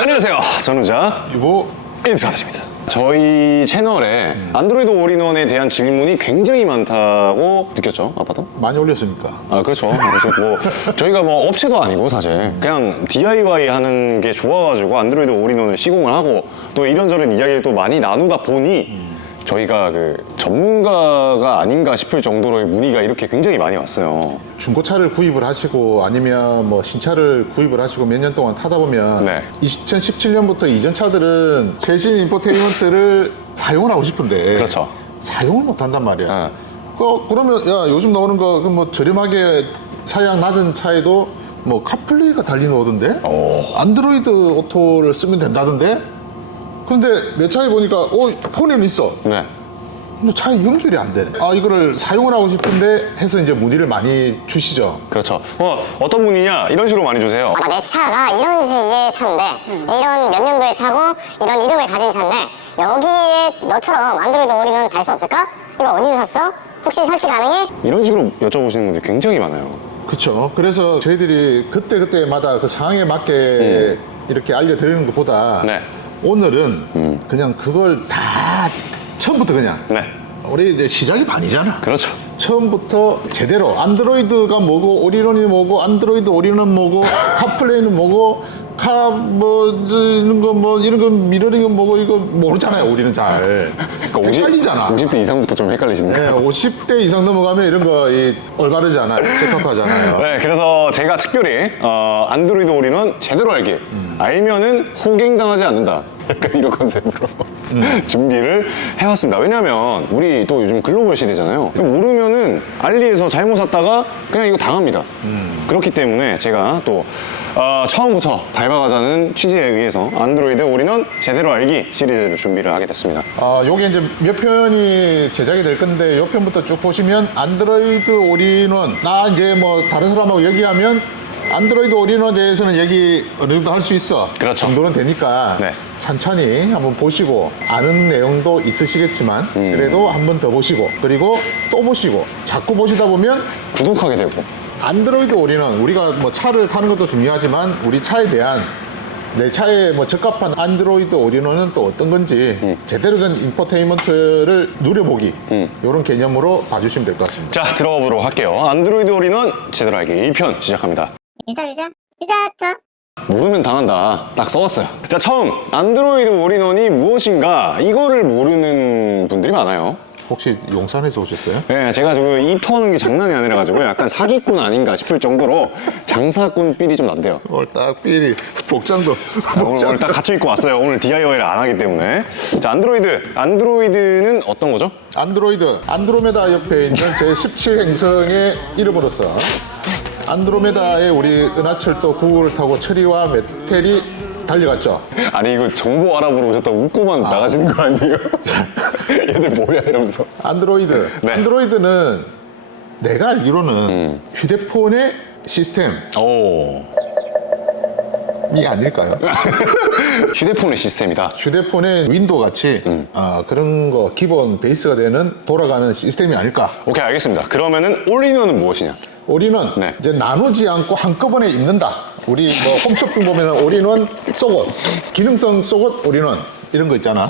안녕하세요. 전우자 이거 인사드립니다. 저희 채널에 안드로이드 올인원에 대한 질문이 굉장히 많다고 느꼈죠, 아빠도? 많이 올렸으니까. 아, 그렇죠. 그래서 뭐 저희가 뭐 업체도 아니고 사실 그냥 DIY 하는 게 좋아가지고 안드로이드 올인원을 시공을 하고 또 이런저런 이야기를 또 많이 나누다 보니 저희가 그 전문가가 아닌가 싶을 정도로의 문의가 이렇게 굉장히 많이 왔어요. 중고차를 구입을 하시고 아니면 뭐 신차를 구입을 하시고 몇 년 동안 타다 보면 네. 2017년부터 이전 차들은 최신 인포테인먼트를 사용을 하고 싶은데 그렇죠. 사용을 못 한단 말이야. 네. 그러면 야 요즘 나오는 거 뭐 저렴하게 사양 낮은 차에도 뭐 카플레이가 달리는 오던데 안드로이드 오토를 쓰면 된다던데. 근데 내 차에 보니까 폰에는 있어. 네. 근데 차에 연결이 안 되네. 아, 이거를 사용을 하고 싶은데 해서 이제 문의를 많이 주시죠. 그렇죠. 어떤 분이냐 이런 식으로 많이 주세요. 내 차가 이런 시기의 차인데 이런 몇 년도의 차고 이런 이름을 가진 차인데 여기에 너처럼 안드로이드 올인원 달 수 없을까? 이거 어디서 샀어? 혹시 설치 가능해? 이런 식으로 여쭤보시는 분들이 굉장히 많아요. 그렇죠. 그래서 저희들이 그때그때마다 그 상황에 맞게 이렇게 알려드리는 것보다 네. 오늘은 그냥 그걸 다 처음부터 그냥 네. 우리 이제 시작이 반이잖아. 그렇죠. 처음부터 제대로 안드로이드가 뭐고 올인원이 뭐고 안드로이드 올인원 뭐고 카플레이는 뭐고 이런 거 미러링은 뭐고 이거 모르잖아요. 우리는 잘 그러니까 헷갈리잖아. 50대 이상부터 좀 헷갈리시네요. 네, 50대 이상 넘어가면 이런 거 올바르잖아요. 적합하잖아요. 네, 그래서 제가 특별히 안드로이드 올인원 제대로 알기 알면은 호갱당하지 않는다. 약간 이런 컨셉으로 준비를 해왔습니다. 왜냐면 우리 또 요즘 글로벌 시대잖아요. 모르면은 알리에서 잘못 샀다가 그냥 이거 당합니다. 그렇기 때문에 제가 또 처음부터 밟아가자는 취지에 의해서 안드로이드 올인원 제대로 알기 시리즈를 준비를 하게 됐습니다. 요게 이제 몇 편이 제작이 될 건데 요 편부터 쭉 보시면 안드로이드 올인원 나 이제 뭐 다른 사람하고 얘기하면 안드로이드 올인원에 대해서는 얘기 어느 정도 할 수 있어. 그렇죠. 정도는 되니까 네. 찬찬히 한번 보시고 아는 내용도 있으시겠지만 그래도 한 번 더 보시고 그리고 또 보시고 자꾸 보시다 보면 구독하게 되고 안드로이드 올인원 우리가 뭐 차를 타는 것도 중요하지만 우리 차에 대한 내 차에 뭐 적합한 안드로이드 올인원은 또 어떤 건지 제대로 된 인포테인먼트를 누려보기 이런 개념으로 봐주시면 될 것 같습니다. 자, 들어가 보도록 할게요. 안드로이드 올인원 제대로 알기 1편 시작합니다. 유자. 모르면 당한다. 딱 써왔어요. 자, 처음 안드로이드 올인원이 무엇인가 이거를 모르는 분들이 많아요. 혹시 용산에서 오셨어요? 네, 제가 지금 입 터는 게 장난이 아니라 가지고 약간 사기꾼 아닌가 싶을 정도로 장사꾼 삘이 좀 난대요. 오늘 딱 삘이 복장도 오늘 딱 갖춰 입고 왔어요. 오늘 DIY를 안 하기 때문에. 자, 안드로이드는 어떤 거죠? 안드로이드 안드로메다 옆에 있는 제17행성의 이름으로서 안드로메다에 우리 은하철도 9호를 타고 철이와 메텔이 달려갔죠. 아니 이거 정보 알아보러 오셨다고 웃고만 나가시는 거 아니에요? 얘들 뭐야 이러면서. 안드로이드 네. 안드로이드는 내가 알기로는 휴대폰의 시스템이 오. 아닐까요? 휴대폰의 시스템이다. 휴대폰의 윈도우 같이 그런 거 기본 베이스가 되는 돌아가는 시스템이 아닐까. 오케이, 알겠습니다. 그러면은 올인원은 무엇이냐? 올인원 네. 이제 나누지 않고 한꺼번에 입는다. 우리 뭐 홈쇼핑 보면은 올인원 속옷, 기능성 속옷 올인원 이런 거 있잖아.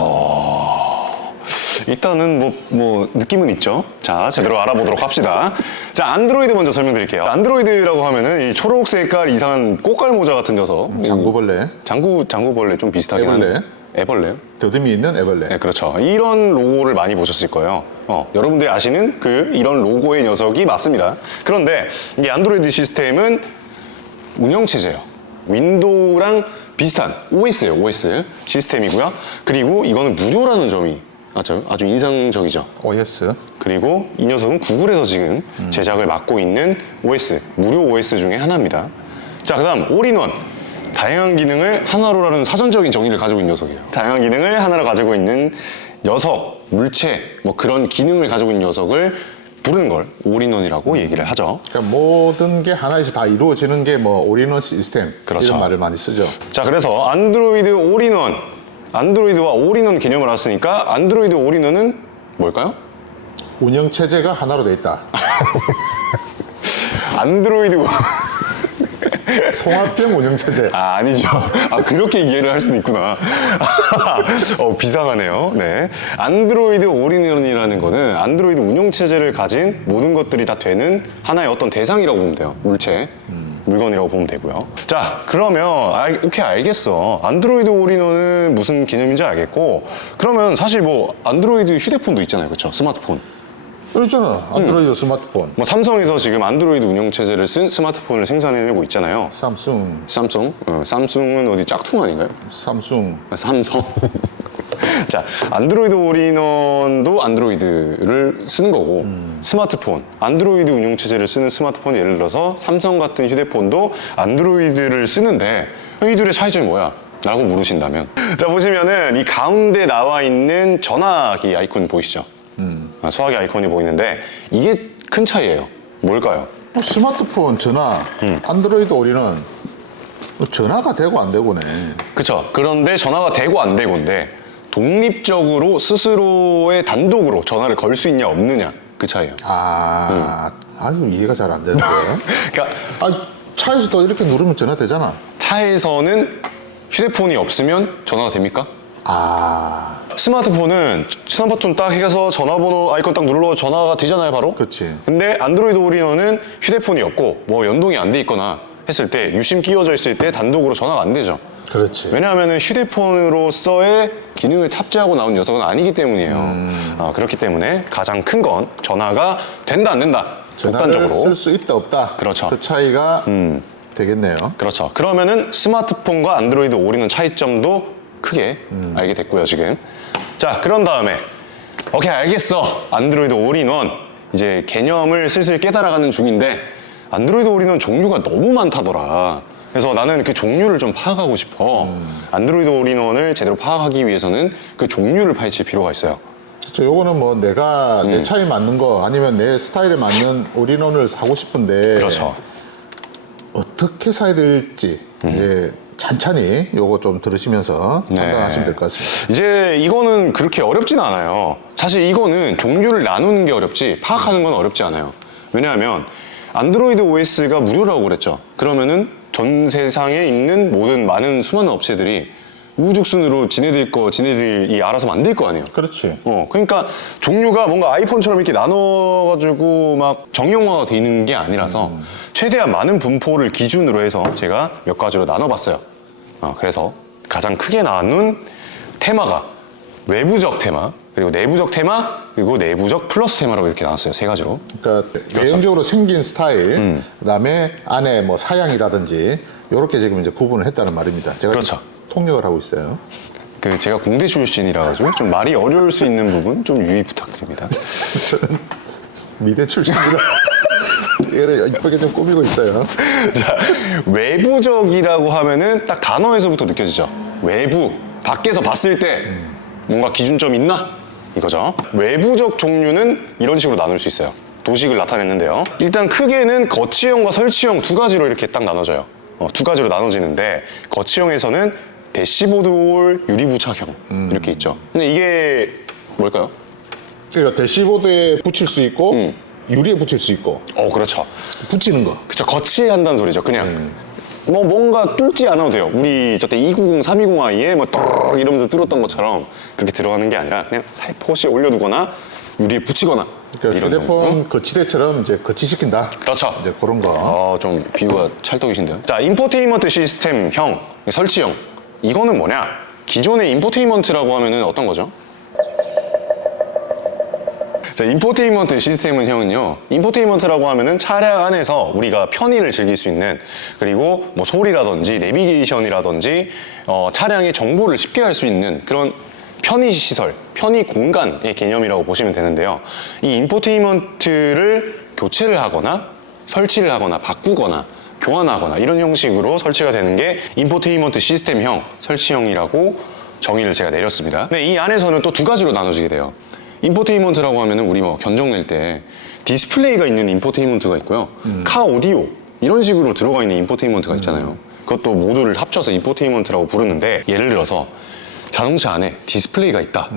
일단은 뭐 느낌은 있죠. 자, 제대로 알아보도록 합시다. 자, 안드로이드 먼저 설명드릴게요. 안드로이드라고 하면은 이 초록 색깔 이상한 꽃갈 모자 같은 녀석. 장구벌레, 장구벌레 좀 비슷하긴 애벌레. 한데. 애벌레요? 더듬이 있는 애벌레. 네, 그렇죠. 이런 로고를 많이 보셨을 거예요. 여러분들이 아시는 이런 로고의 녀석이 맞습니다. 그런데 이 안드로이드 시스템은 운영체제예요. 윈도우랑 비슷한 OS예요. OS 시스템이고요. 그리고 이거는 무료라는 점이 아주 인상적이죠. OS. 그리고 이 녀석은 구글에서 지금 제작을 맡고 있는 OS, 무료 OS 중에 하나입니다. 자, 그 다음 올인원. 다양한 기능을 하나로라는 사전적인 정의를 가지고 있는 녀석이에요. 다양한 기능을 하나로 가지고 있는 녀석, 물체, 뭐 그런 기능을 가지고 있는 녀석을 부르는 걸 올인원이라고 얘기를 하죠. 그러니까 모든 게 하나에서 다 이루어지는 게 뭐 올인원 시스템 그렇죠. 이런 말을 많이 쓰죠. 자, 그래서 안드로이드 올인원, 안드로이드와 올인원 개념을 알았으니까 안드로이드 올인원은 뭘까요? 운영 체제가 하나로 돼 있다. 안드로이드 통합형 운영체제. 아니죠. 그렇게 이해를 할 수도 있구나. 비상하네요. 네. 안드로이드 올인원이라는 거는 안드로이드 운영체제를 가진 모든 것들이 다 되는 하나의 어떤 대상이라고 보면 돼요. 물체. 물건이라고 보면 되고요. 자, 그러면 오케이, 알겠어. 안드로이드 올인원은 무슨 개념인지 알겠고, 그러면 사실 뭐 안드로이드 휴대폰도 있잖아요. 그렇죠? 스마트폰. 그렇잖아. 안드로이드 스마트폰. 뭐 삼성에서 지금 안드로이드 운영체제를 쓴 스마트폰을 생산해내고 있잖아요. 삼성. 삼성은 어디 짝퉁 아닌가요? 삼성. 삼성. 자, 안드로이드 올인원도 안드로이드를 쓰는 거고, 스마트폰, 안드로이드 운영체제를 쓰는 스마트폰, 예를 들어서 삼성 같은 휴대폰도 안드로이드를 쓰는데 이 둘의 차이점이 뭐야? 라고 물으신다면, 자, 보시면은 이 가운데 나와 있는 전화기 아이콘 보이시죠? 수화기 아이콘이 보이는데 이게 큰 차이예요. 뭘까요? 스마트폰, 전화, 안드로이드 올인원 전화가 되고 안 되고네. 그쵸. 그런데 전화가 되고 안 되고인데 독립적으로 스스로의 단독으로 전화를 걸 수 있냐 없느냐, 그 차이예요. 아유, 이해가 잘 안 되는데. 그러니까 차에서도 이렇게 누르면 전화 되잖아. 차에서는 휴대폰이 없으면 전화가 됩니까? 스마트폰 딱 해서 전화번호 아이콘 딱 눌러 전화가 되잖아요, 바로. 그렇지. 근데 안드로이드 올인원은 휴대폰이 없고 뭐 연동이 안 돼 있거나 했을 때, 유심 끼워져 있을 때 단독으로 전화가 안 되죠. 그렇지. 왜냐하면 휴대폰으로서의 기능을 탑재하고 나온 녀석은 아니기 때문이에요. 그렇기 때문에 가장 큰 건 전화가 된다 안 된다, 전화를 독단적으로. 쓸 수 있다 없다. 그렇죠. 그 차이가 되겠네요. 그렇죠. 그러면은 스마트폰과 안드로이드 올인원 차이점도 크게 알게 됐고요, 지금. 자, 그런 다음에 오케이, 알겠어. 안드로이드 올인원 이제 개념을 슬슬 깨달아가는 중인데, 안드로이드 올인원 종류가 너무 많다더라. 그래서 나는 그 종류를 좀 파악하고 싶어. 안드로이드 올인원을 제대로 파악하기 위해서는 그 종류를 파헤칠 필요가 있어요. 그렇죠. 요거는 뭐 내가 내 차에 맞는 거 아니면 내 스타일에 맞는 올인원을 사고 싶은데 그렇죠. 어떻게 사야 될지 이제 찬찬히 요거 좀 들으시면서 판단하시면 될 것 같습니다. 이제 이거는 그렇게 어렵진 않아요. 사실 이거는 종류를 나누는 게 어렵지 파악하는 건 어렵지 않아요. 왜냐하면 안드로이드 OS가 무료라고 그랬죠. 그러면은 전 세상에 있는 모든 많은 수많은 업체들이 우후죽순으로 지네들이 알아서 만들 거 아니에요. 그렇지. 그러니까 종류가 뭔가 아이폰처럼 이렇게 나눠가지고 막 정형화가 돼 있는 게 아니라서 최대한 많은 분포를 기준으로 해서 제가 몇 가지로 나눠봤어요. 그래서 가장 크게 나눈 테마가 외부적 테마, 그리고 내부적 테마, 그리고 내부적 플러스 테마라고 이렇게 나눴어요. 세 가지로. 그러니까 외형적으로 생긴 스타일, 그다음에 안에 뭐 사양이라든지 이렇게 지금 이제 구분을 했다는 말입니다. 제가 그렇죠. 통역을 하고 있어요. 제가 공대 출신이라 가지고 좀 말이 어려울 수 있는 부분 좀 유의 부탁드립니다. 저는 미대 출신입니다. 얘를 이쁘게 좀 꾸미고 있어요. 자, 외부적이라고 하면은 딱 단어에서부터 느껴지죠. 외부, 밖에서 봤을 때 뭔가 기준점이 있나? 이거죠. 외부적 종류는 이런 식으로 나눌 수 있어요. 도식을 나타냈는데요. 일단 크게는 거치형과 설치형 두 가지로 이렇게 딱 나눠져요. 두 가지로 나눠지는데, 거치형에서는 대시보드홀 유리부 착형 이렇게 있죠. 근데 이게 뭘까요? 그러니까 대시보드에 붙일 수 있고 유리에 붙일 수 있고. 그렇죠. 붙이는 거. 그쵸, 거치한다는 소리죠. 그냥 뭐 뭔가 뚫지 않아도 돼요. 우리 저때 290, 320i에 뭐 떠르르 이러면서 뚫었던 것처럼 그렇게 들어가는 게 아니라 그냥 살포시 올려두거나 유리에 붙이거나. 그러니까 이런 휴대폰 정도. 거치대처럼 이제 거치시킨다. 그렇죠. 이제 그런 거. 좀 비유가 찰떡이신데요. 자, 인포테인먼트 시스템형, 설치형. 이거는 뭐냐? 기존의 인포테인먼트라고 하면은 어떤 거죠? 자, 인포테인먼트 시스템은 형은요, 인포테인먼트라고 하면은 차량 안에서 우리가 편의를 즐길 수 있는, 그리고 뭐 소리라든지 내비게이션이라든지 차량의 정보를 쉽게 할 수 있는 그런 편의 시설, 편의 공간의 개념이라고 보시면 되는데요. 이 인포테인먼트를 교체를 하거나 설치를 하거나 바꾸거나 교환하거나 이런 형식으로 설치가 되는 게 인포테인먼트 시스템형, 설치형이라고 정의를 제가 내렸습니다. 근데 이 안에서는 또 두 가지로 나눠지게 돼요. 인포테인먼트라고 하면은 우리 뭐 견적 낼 때 디스플레이가 있는 인포테인먼트가 있고요. 카 오디오 이런 식으로 들어가 있는 인포테인먼트가 있잖아요. 그것도 모두를 합쳐서 인포테인먼트라고 부르는데, 예를 들어서 자동차 안에 디스플레이가 있다.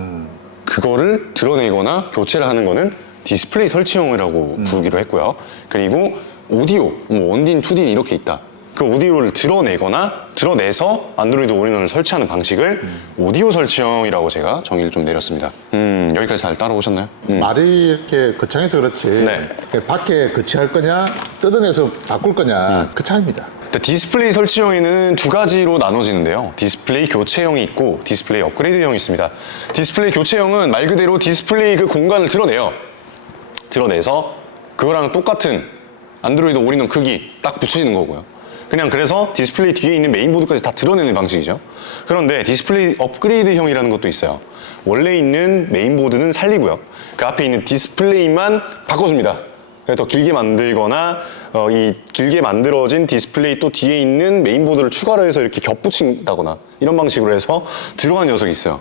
그거를 드러내거나 교체를 하는 거는 디스플레이 설치형이라고 부르기로 했고요. 그리고 오디오, 뭐 1딘, 2딘 이렇게 있다. 그 오디오를 드러내서 안드로이드 올인원을 설치하는 방식을 오디오 설치형이라고 제가 정의를 좀 내렸습니다. 여기까지 잘 따라오셨나요? 말이 이렇게 거창해서 그렇지 네. 밖에 거치할 거냐 뜯어내서 바꿀 거냐 그 차이입니다. 디스플레이 설치형에는 두 가지로 나눠지는데요. 디스플레이 교체형이 있고 디스플레이 업그레이드형이 있습니다. 디스플레이 교체형은 말 그대로 디스플레이 그 공간을 드러내서 그거랑 똑같은 안드로이드 올인원 크기 딱 붙여지는 거고요. 그냥 그래서 디스플레이 뒤에 있는 메인보드까지 다 드러내는 방식이죠. 그런데 디스플레이 업그레이드형이라는 것도 있어요. 원래 있는 메인보드는 살리고요. 그 앞에 있는 디스플레이만 바꿔줍니다. 더 길게 만들거나 이 길게 만들어진 디스플레이 또 뒤에 있는 메인보드를 추가로 해서 이렇게 겹붙인다거나 이런 방식으로 해서 들어간 녀석이 있어요.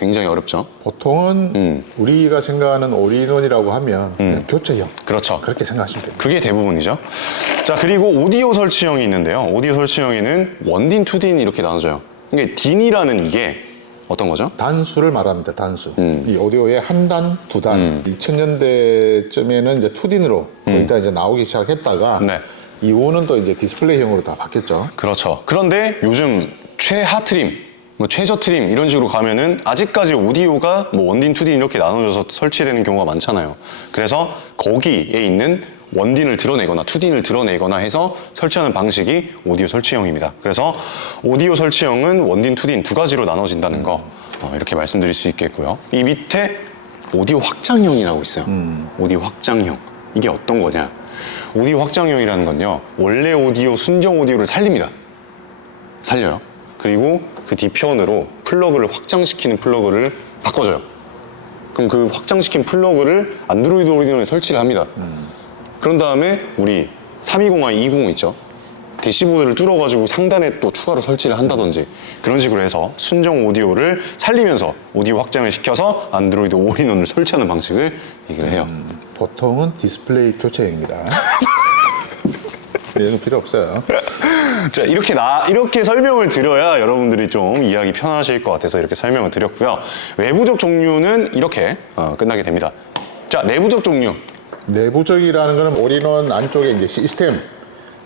굉장히 어렵죠. 보통은 우리가 생각하는 올인원이라고 하면 그냥 교체형 그렇죠. 그렇게 생각하시면 됩니다. 그게 대부분이죠. 자, 그리고 오디오 설치형이 있는데요. 오디오 설치형에는 원딘, 투딘 이렇게 나눠져요. 이게 딘이라는 이게 어떤 거죠? 단수를 말합니다. 단수. 이 오디오의 한 단, 두 단. 2000년대쯤에는 이제 2딘으로 일단 이제 나오기 시작했다가 네. 이후는 또 이제 디스플레이형으로 다 바뀌었죠. 그렇죠. 그런데 요즘 최하 트림, 최저 트림 이런 식으로 가면은 아직까지 오디오가 원딘, 투딘 이렇게 나눠져서 설치되는 경우가 많잖아요. 그래서 거기에 있는 원딘을 드러내거나 투딘을 드러내거나 해서 설치하는 방식이 오디오 설치형입니다. 그래서 오디오 설치형은 원딘, 투딘 두 가지로 나눠진다는 거 이렇게 말씀드릴 수 있겠고요. 이 밑에 오디오 확장형이라고 있어요. 오디오 확장형. 이게 어떤 거냐? 오디오 확장형이라는 건요. 원래 오디오, 순정 오디오를 살립니다. 살려요. 그리고 그 뒤편으로 플러그를 확장시키는 플러그를 바꿔줘요. 그럼 그 확장시킨 플러그를 안드로이드 올인원에 설치를 합니다. 그런 다음에 우리 320i 290 있죠. 대시보드를 뚫어가지고 상단에 또 추가로 설치를 한다든지 그런 식으로 해서 순정 오디오를 살리면서 오디오 확장을 시켜서 안드로이드 올인원을 설치하는 방식을 얘기를 해요. 보통은 디스플레이 교체형입니다. 얘는 필요 없어요. 자, 이렇게 설명을 드려야 여러분들이 좀 이해하기 편하실 것 같아서 이렇게 설명을 드렸고요. 외부적 종류는 이렇게 끝나게 됩니다. 자, 내부적 종류. 내부적이라는 거는 올인원 안쪽에 이제 시스템,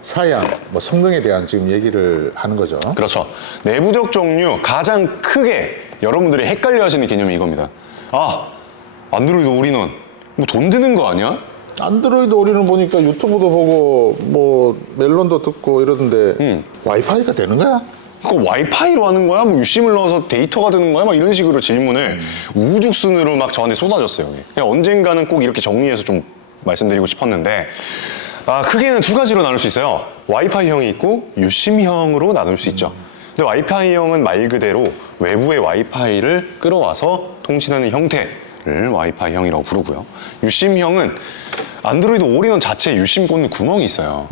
사양, 성능에 대한 지금 얘기를 하는 거죠. 그렇죠. 내부적 종류 가장 크게 여러분들이 헷갈려 하시는 개념이 이겁니다. 아, 안드로이드 올인원 돈 드는 거 아니야? 안드로이드 올인원 보니까 유튜브도 보고 멜론도 듣고 이러던데 와이파이가 되는 거야? 그거 와이파이로 하는 거야? 유심을 넣어서 데이터가 드는 거야? 이런 식으로 질문을 우후죽순으로 막 저한테 쏟아졌어요. 그냥 언젠가는 꼭 이렇게 정리해서 좀 말씀드리고 싶었는데 크게는 두 가지로 나눌 수 있어요. 와이파이형이 있고 유심형으로 나눌 수 있죠. 근데 와이파이형은 말 그대로 외부의 와이파이를 끌어와서 통신하는 형태를 와이파이형이라고 부르고요. 유심형은 안드로이드 올인원 자체에 유심 꽂는 구멍이 있어요.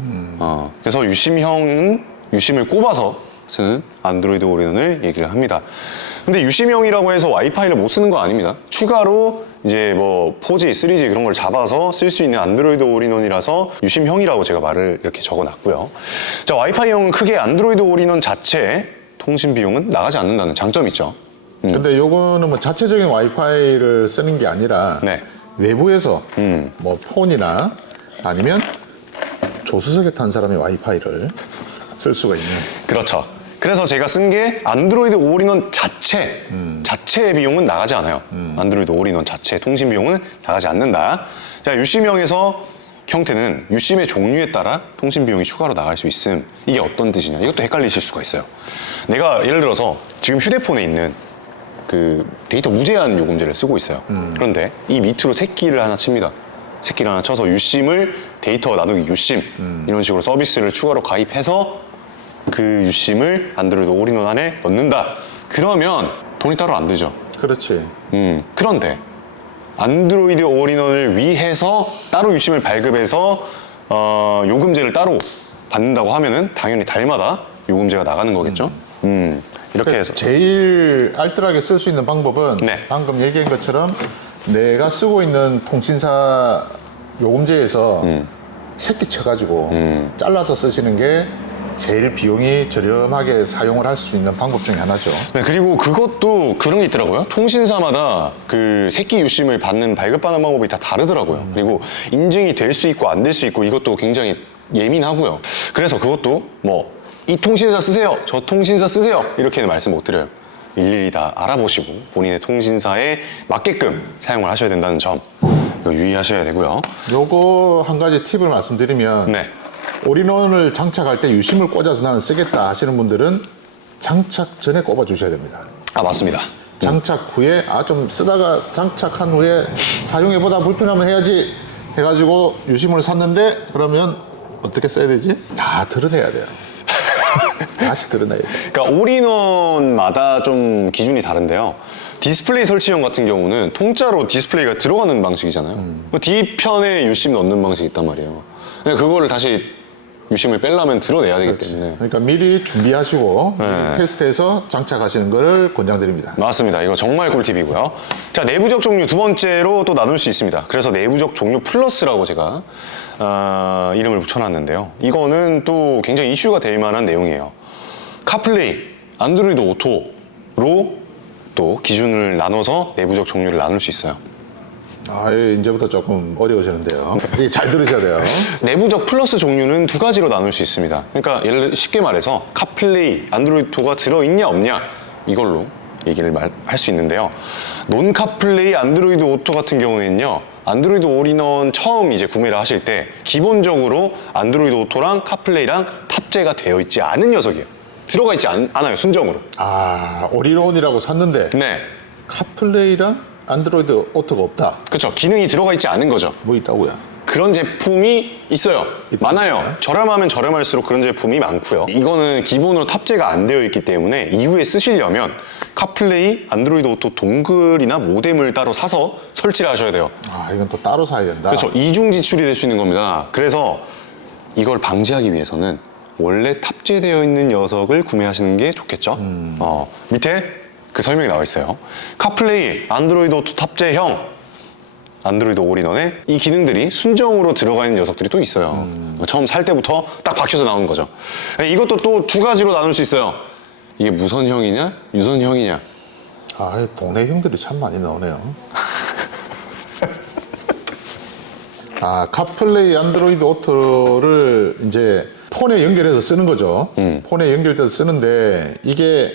그래서 유심형은 유심을 꼽아서 쓰는 안드로이드 올인원을 얘기를 합니다. 근데 유심형이라고 해서 와이파이를 못 쓰는 거 아닙니다. 추가로 이제 4G, 3G 그런 걸 잡아서 쓸 수 있는 안드로이드 올인원이라서 유심형이라고 제가 말을 이렇게 적어놨고요. 자, 와이파이형은 크게 안드로이드 올인원 자체의 통신 비용은 나가지 않는다는 장점이 있죠. 근데 요거는 자체적인 와이파이를 쓰는 게 아니라 네. 외부에서 폰이나 아니면 조수석에 탄 사람의 와이파이를 쓸 수가 있는. 그렇죠. 그래서 제가 쓴 게 안드로이드 올인원 자체의 비용은 나가지 않아요. 안드로이드 올인원 자체 통신 비용은 나가지 않는다. 자, 유심형에서 형태는 유심의 종류에 따라 통신 비용이 추가로 나갈 수 있음. 이게 어떤 뜻이냐? 이것도 헷갈리실 수가 있어요. 내가 예를 들어서 지금 휴대폰에 있는 그 데이터 무제한 요금제를 쓰고 있어요. 그런데 이 밑으로 새끼를 하나 칩니다. 새끼를 하나 쳐서 유심을 데이터 나누기 유심 이런 식으로 서비스를 추가로 가입해서 그 유심을 안드로이드 올인원 안에 넣는다. 그러면 돈이 따로 안 들죠. 그렇지. 그런데 안드로이드 올인원을 위해서 따로 유심을 발급해서 요금제를 따로 받는다고 하면은 당연히 달마다 요금제가 나가는 거겠죠. 이렇게 해서 제일 알뜰하게 쓸 수 있는 방법은 네. 방금 얘기한 것처럼 내가 쓰고 있는 통신사 요금제에서 새끼 쳐가지고 잘라서 쓰시는 게 제일 비용이 저렴하게 사용을 할 수 있는 방법 중에 하나죠. 네, 그리고 그것도 그런 게 있더라고요. 통신사마다 그 새끼 유심을 받는 발급받는 방법이 다 다르더라고요. 그리고 인증이 될 수 있고 안 될 수 있고 이것도 굉장히 예민하고요. 그래서 그것도 뭐 이 통신사 쓰세요, 저 통신사 쓰세요 이렇게는 말씀 못 드려요. 일일이 다 알아보시고 본인의 통신사에 맞게끔 사용을 하셔야 된다는 점 이거 유의하셔야 되고요. 요거 한 가지 팁을 말씀드리면 네. 올인원을 장착할 때 유심을 꽂아서 나는 쓰겠다 하시는 분들은 장착 전에 꼽아 주셔야 됩니다. 아 맞습니다. 장착 후에 좀 쓰다가 장착한 후에 사용해보다 불편하면 해야지 해가지고 유심을 샀는데 그러면 어떻게 써야 되지? 다 드러내야 돼요. 다시 드러내야 돼요. 그러니까 올인원마다 좀 기준이 다른데요. 디스플레이 설치형 같은 경우는 통짜로 디스플레이가 들어가는 방식이잖아요. 그 뒤편에 유심 넣는 방식이 있단 말이에요. 그러니까 그거를 다시 유심을 빼려면 드러내야 되기 때문에. 그러니까 미리 준비하시고 미리 테스트해서 장착하시는 걸 권장드립니다. 맞습니다. 이거 정말 꿀팁이고요. 자, 내부적 종류 두 번째로 또 나눌 수 있습니다. 그래서 내부적 종류 플러스라고 제가 이름을 붙여놨는데요. 이거는 또 굉장히 이슈가 될 만한 내용이에요. 카플레이, 안드로이드 오토로 또 기준을 나눠서 내부적 종류를 나눌 수 있어요. 이제부터 조금 어려워지는데요. 잘 들으셔야 돼요. 내부적 플러스 종류는 두 가지로 나눌 수 있습니다. 그러니까 쉽게 말해서 카플레이, 안드로이드 오토가 들어있냐 없냐 이걸로 얘기를 할 수 있는데요. 논 카플레이, 안드로이드 오토 같은 경우에는요. 안드로이드 올인원 처음 이제 구매를 하실 때 기본적으로 안드로이드 오토랑 카플레이랑 탑재가 되어 있지 않은 녀석이에요. 들어가 있지 않아요, 순정으로. 올인원이라고 샀는데 네. 카플레이랑 안드로이드 오토가 없다. 그렇죠. 기능이 들어가 있지 않은 거죠. 뭐 있다고요? 그런 제품이 있어요. 많아요. 네. 저렴하면 저렴할수록 그런 제품이 많고요. 이거는 기본으로 탑재가 안 되어 있기 때문에 이후에 쓰시려면 카플레이, 안드로이드 오토 동글이나 모뎀을 따로 사서 설치를 하셔야 돼요. 이건 또 따로 사야 된다. 그렇죠. 이중 지출이 될 수 있는 겁니다. 그래서 이걸 방지하기 위해서는 원래 탑재되어 있는 녀석을 구매하시는 게 좋겠죠. 밑에 그 설명이 나와 있어요. 카플레이, 안드로이드 오토 탑재형 안드로이드 올인원에 이 기능들이 순정으로 들어가 있는 녀석들이 또 있어요. 처음 살 때부터 딱 박혀서 나오는 거죠. 이것도 또 두 가지로 나눌 수 있어요. 이게 무선형이냐 유선형이냐. 동네 형들이 참 많이 나오네요. 카플레이, 안드로이드 오토를 이제 폰에 연결해서 쓰는 거죠. 폰에 연결돼서 쓰는데 이게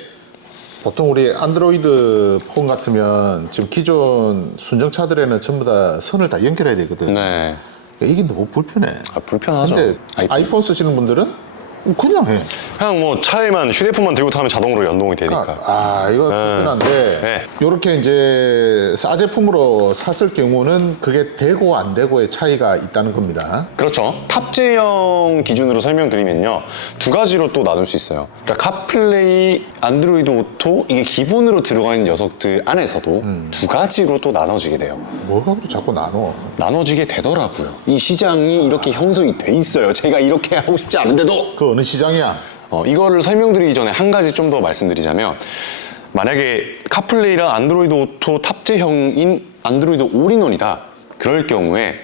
보통 우리 안드로이드 폰 같으면 지금 기존 순정차들에는 전부 다 선을 다 연결해야 되거든. 네. 이게 너무 불편해. 불편하죠. 근데 아이폰 쓰시는 분들은 그냥 해. 그냥 뭐 차에만 휴대폰만 들고 타면 자동으로 연동이 되니까. 이거 불편한데 네. 이렇게 이제 싸 제품으로 샀을 경우는 그게 되고 안 되고의 차이가 있다는 겁니다. 그렇죠. 탑재형 기준으로 설명드리면요. 두 가지로 또 나눌 수 있어요. 그러니까 카플레이, 안드로이드 오토 이게 기본으로 들어가 있는 녀석들 안에서도 두 가지로 또 나눠지게 돼요. 뭐가 그렇게 자꾸 나눠? 나눠지게 되더라고요. 이 시장이 이렇게 형성이 돼 있어요. 제가 이렇게 하고 싶지 않은데도. 그 어느 시장이야? 이거를 설명드리기 전에 한 가지 좀 더 말씀드리자면 만약에 카플레이랑 안드로이드 오토 탑재형인 안드로이드 올인원이다. 그럴 경우에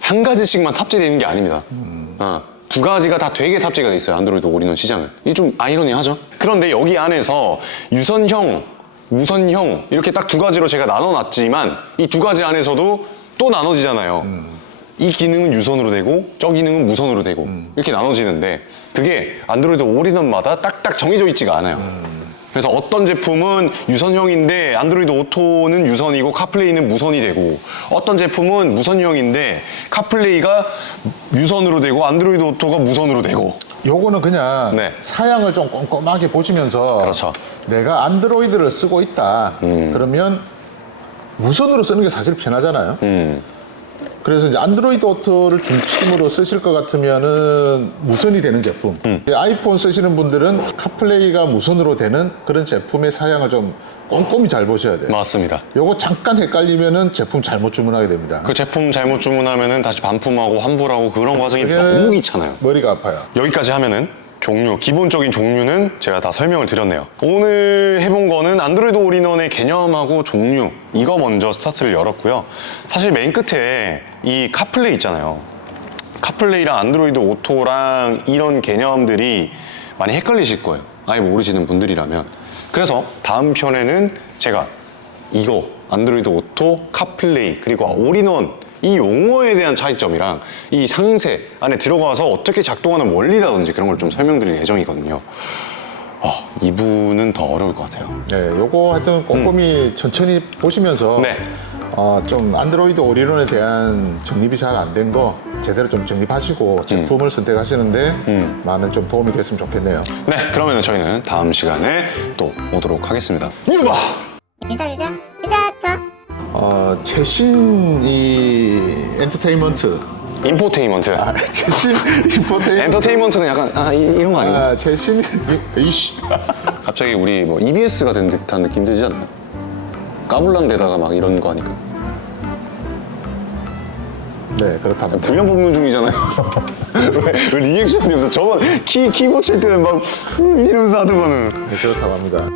한 가지씩만 탑재되는 게 아닙니다. 두 가지가 다 되게 탑재가 돼 있어요. 안드로이드 올인원 시장은. 이게 좀 아이러니하죠? 그런데 여기 안에서 유선형, 무선형 이렇게 딱 두 가지로 제가 나눠놨지만 이 두 가지 안에서도 또 나눠지잖아요. 이 기능은 유선으로 되고 저 기능은 무선으로 되고 이렇게 나눠지는데 그게 안드로이드 올인원마다 딱딱 정해져 있지가 않아요. 그래서 어떤 제품은 유선형인데 안드로이드 오토는 유선이고 카플레이는 무선이 되고 어떤 제품은 무선형인데 카플레이가 유선으로 되고 안드로이드 오토가 무선으로 되고 요거는 그냥 네. 사양을 좀 꼼꼼하게 보시면서 그렇죠. 내가 안드로이드를 쓰고 있다 그러면 무선으로 쓰는 게 사실 편하잖아요. 그래서 이제 안드로이드 오토를 중심으로 쓰실 것 같으면은 무선이 되는 제품. 아이폰 쓰시는 분들은 카플레이가 무선으로 되는 그런 제품의 사양을 좀 꼼꼼히 잘 보셔야 돼요. 맞습니다. 요거 잠깐 헷갈리면은 제품 잘못 주문하게 됩니다. 그 제품 잘못 주문하면은 다시 반품하고 환불하고 그런 과정이 너무 귀찮아요. 머리가 아파요. 여기까지 하면은 종류, 기본적인 종류는 제가 다 설명을 드렸네요. 오늘 해본 거는 안드로이드 올인원의 개념하고 종류 이거 먼저 스타트를 열었고요. 사실 맨 끝에 이 카플레이 있잖아요. 카플레이랑 안드로이드 오토랑 이런 개념들이 많이 헷갈리실 거예요. 아예 모르시는 분들이라면. 그래서 다음 편에는 제가 이거 안드로이드 오토, 카플레이 그리고 올인원 이 용어에 대한 차이점이랑 이 상세 안에 들어가서 어떻게 작동하는 원리라든지 그런 걸 좀 설명드릴 예정이거든요. 이분은 더 어려울 것 같아요. 네, 요거 하여튼 꼼꼼히 천천히 보시면서 네. 좀 안드로이드 오리론에 대한 정립이 잘 안 된 거 제대로 좀 정립하시고 제품을 선택하시는데 많은 좀 도움이 됐으면 좋겠네요. 네, 그러면 저희는 다음 시간에 또 오도록 하겠습니다. 유바! 최신 이 엔터테인먼트 인포테인먼트. 최신 인포테인먼트 엔터테인먼트는 약간 이런 거 아닌가? 최신 이씨 갑자기 우리 뭐 EBS가 된 듯한 느낌 들지 않나요? 까불란데다가 막 이런 거 하니까. 네, 그렇답니다. 불량 법문 중이잖아요. 왜 리액션이 없어? 저번 키 고칠 때는 막 이러면서 하더만은. 네, 그렇다고 합니다.